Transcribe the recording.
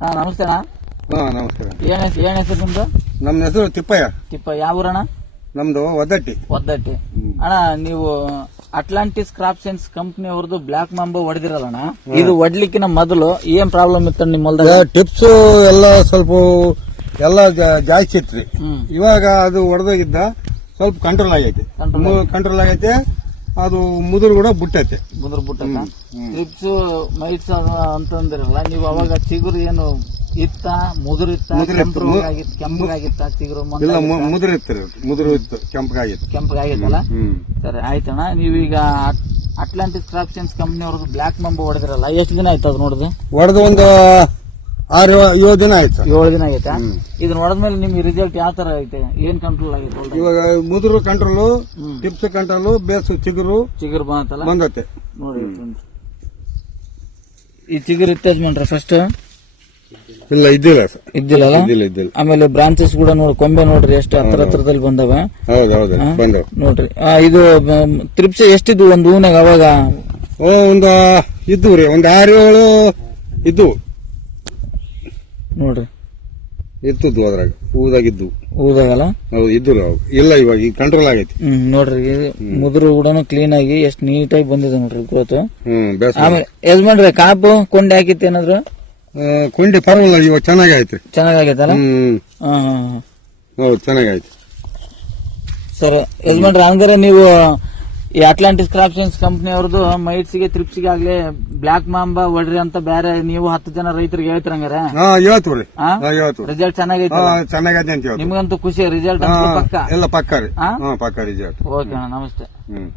ಹಾ ನಮಸ್ತೆ ಅಣ್ಣ ಹಾ ನಮಸ್ಕಾರ. ಏನ್ ಹೆಸರು ಏನ್ ಹೆಸರು ನಿಮ್ದು? ನಮ್ಮ ಹೆಸರು ತಿಪ್ಪಯ್ಯ. ತಿಪ್ಪ ಯಾವ ಊರಣ್ಣ? ನಮ್ದು ಒದ್ದಟ್ಟಿ. ಒದ್ದಟ್ಟಿ. ಅಣ್ಣ ನೀವು ಅಟ್ಲಾಂಟಿಸ್ ಕ್ರಾಪ್ ಸೈನ್ಸ್ ಕಂಪ್ನಿ ಅವ್ರದ್ದು ಬ್ಲಾಕ್ ಮಾಂಬೋ ಹೊಡೆದಿರಲ್ಲಣ್ಣ ಇದು ಹೊಡ್ಲಿಕ್ಕಿನ ಮೊದಲು ಏನ್ ಪ್ರಾಬ್ಲಮ್ ಇತ್ತು ನಿಮ್ಮ ಹೊಲ್ದಾಗ? ಟಿಪ್ಸ್ ಎಲ್ಲ ಸ್ವಲ್ಪ ಎಲ್ಲ ಜಾ- ಜಾಸ್ತಿ ಇತ್ರಿ. ಇವಾಗ ಅದು ಹೊಡೆದಾಗಿದ್ದ ಸ್ವಲ್ಪ ಕಂಟ್ರೋಲ್ ಆಗೈತೆ. Control ಕಂಟ್ರೋಲ್ ಆಗೈತೆ. ಅದು ಮುದುರು ಕೂಡ ಬಿಟ್ಟೈತೆ. ಮುದ್ರ ಟ್ರಿಪ್ಸ್ ಮೈಟ್ಸ್ ಅಂತಂದಿರಲ್ಲ ನೀವು ಅವಾಗ ಚಿಗುರು ಏನು ಇತ್ತ ಮುದುರಿತ್ತ. ಕೆಂಪಗಾಗಿತ್ತ ಕೆಂಪಗಾಗಿತ್ತ ಚಿಗುರು ಇಲ್ಲ ಮು- ಮುದುರು ಇತ್ತು ರೀ. ಮುದುರು ಇತ್ತು ಕೆಂಪಗಾಗಿತ್ತು. ಕೆಂಪಗಾಗಿತ್ತಲ್ಲ? ಹ್ಮ್ ಸರಿ ಆಯ್ತಣ್ಣ. ನೀವೀಗ Atlantic Atlantis crop science company ಅವ್ರದ್ದು ಬ್ಲಾಕ್ ಮಂಬ ಹೊಡೆದಿರಲ್ಲ ಎಷ್ಟು ದಿನ ಆಯ್ತು ಅದು ನೋಡಿದ್ರೆ? ಹೊಡೆದು ಒಂದು ಆರು ಏಳು ದಿನ ಆಯ್ತು. ಏಳು ದಿನ ಆಗೈತಾ? ಇದನ್ನ ಮೇಲೆ ನಿಮ್ಗೆ ರಿಸಲ್ಟ್ ಯಾವ ತರ ಐತೆ? ಏನ್ ಕಂಟ್ರೋಲ್ ಆಗೈತೆ ಇವಾಗ ಮುದುರು ಕಂಟ್ರೋಲು. ಟಿಪ್ಸ್ ಕಂಟ್ರೋಲು ಬೇಸು ಚಿಗುರು ಚಿಗುರು ಬಂದತೆ. ಬಂದತ್ತೆ ನೋಡಿ. ಈ ಚಿಗುರು ಇತ್ತಜ್ಮನ್ರ ಫಸ್ಟ್ ಇಲ್ಲ ಇದ್ದಿಲ್ಲ ಸರ್. ಇದ್ದಿಲ್ಲಲ್ಲ ಇದ್ದಿಲ್ಲ ಇದ್ದಿಲ್ಲ. ಆಮೇಲೆ ಬ್ರಾಂಚಸ್ ಕೂಡ ನೋಡಿ ಕೊಂಬೆ ನೋಡ್ರಿ ಎಷ್ಟು ಹತ್ರ ಹತ್ರದಲ್ಲಿ ಬಂದವ. ಹೌದು ಹೌದು ಬಂದವು. ನೋಡ್ರಿ. ಆ, ಇದು ತ್ರಿಪ್ಸ ಎಷ್ಟಿದ್ವು ಒಂದು ಹೂನಾಗ ಅವಾಗ? ಒಂದು ಇದ್ದು ರೀ ಒಂದು ಆರು ಏಳು ಇದ್ದು ನೋಡ್ರಿ. ಇರ್ತದ್ದು ಅದ್ರಾಗ ಊದಾಗಿದ್ದು ಊದಾಗಲ್ಲ ಹೌದು ಇದ್ದು ಅವು ಇಲ್ಲ ಇವಾಗ ಈಗ ಕಂಟ್ರೋಲ್ ಆಗೈತಿ. ಹ್ಮ್ ನೋಡ್ರಿ ಇದು ಮುದುರು ಕೂಡ ಕ್ಲೀನ್ ಆಗಿ ಎಷ್ಟು ನೀಟಾಗಿ ಬಂದಿದೆ ನೋಡ್ರಿ ಗ್ರೋತ್ ಹ್ಮ್ ಆಮೇಲೆ ಯಜಮಾನ್ರೆ ಕಾಪು ಕೊಂಡೆ ಹಾಕಿತ್ತು ಏನಾದ್ರು? ಕೊಂಡಿ ಪರವಾಗಿಲ್ಲ ಇವಾಗ ಚೆನ್ನಾಗಿ ಆಯ್ತು ಚೆನ್ನಾಗೈತಲ್ಲ ಹ್ಮ್. ಹಾ ಹೌದು ಚೆನ್ನಾಗಿ ಆಯ್ತು ಸರ್ ಯಜಮಾನ್ರೆ ಹಂಗಾರೆ ನೀವು ಈ ಅಟ್ಲಾಂಟಿಸ್ ಕ್ರಾಪ್ ಸೈನ್ಸ್ ಕಂಪ್ನಿ ಅವ್ರದ್ದು ಮೈಟ್ಸ್ಗೆ ತ್ರಿಪ್ಸ್ಗೆ ಆಗ್ಲಿ ಬ್ಲಾಕ್ ಮಾಂಬಾ ಒಡ್ರಿ ಅಂತ ಬೇರೆ ನೀವು ಹತ್ತು ಜನ ರೈತರಿಗೆ ಹೇಳ್ತಿರಂಗಾರೆ ಹಾ ರೀ ರಿಸಲ್ಟ್ ಚೆನ್ನಾಗೈತೆ ಅಂತ ನಿಮ್ಗಂತೂ ಖುಷಿ ರಿಸಲ್ಟ್ ಪಕ್ಕ? ಎಲ್ಲ ಪಕ್ಕ ರೀ. ಪಕ್ಕ ರಿಸಲ್ಟ್ ಓಕೆ ನಮಸ್ತೆ. ಹ್ಮ್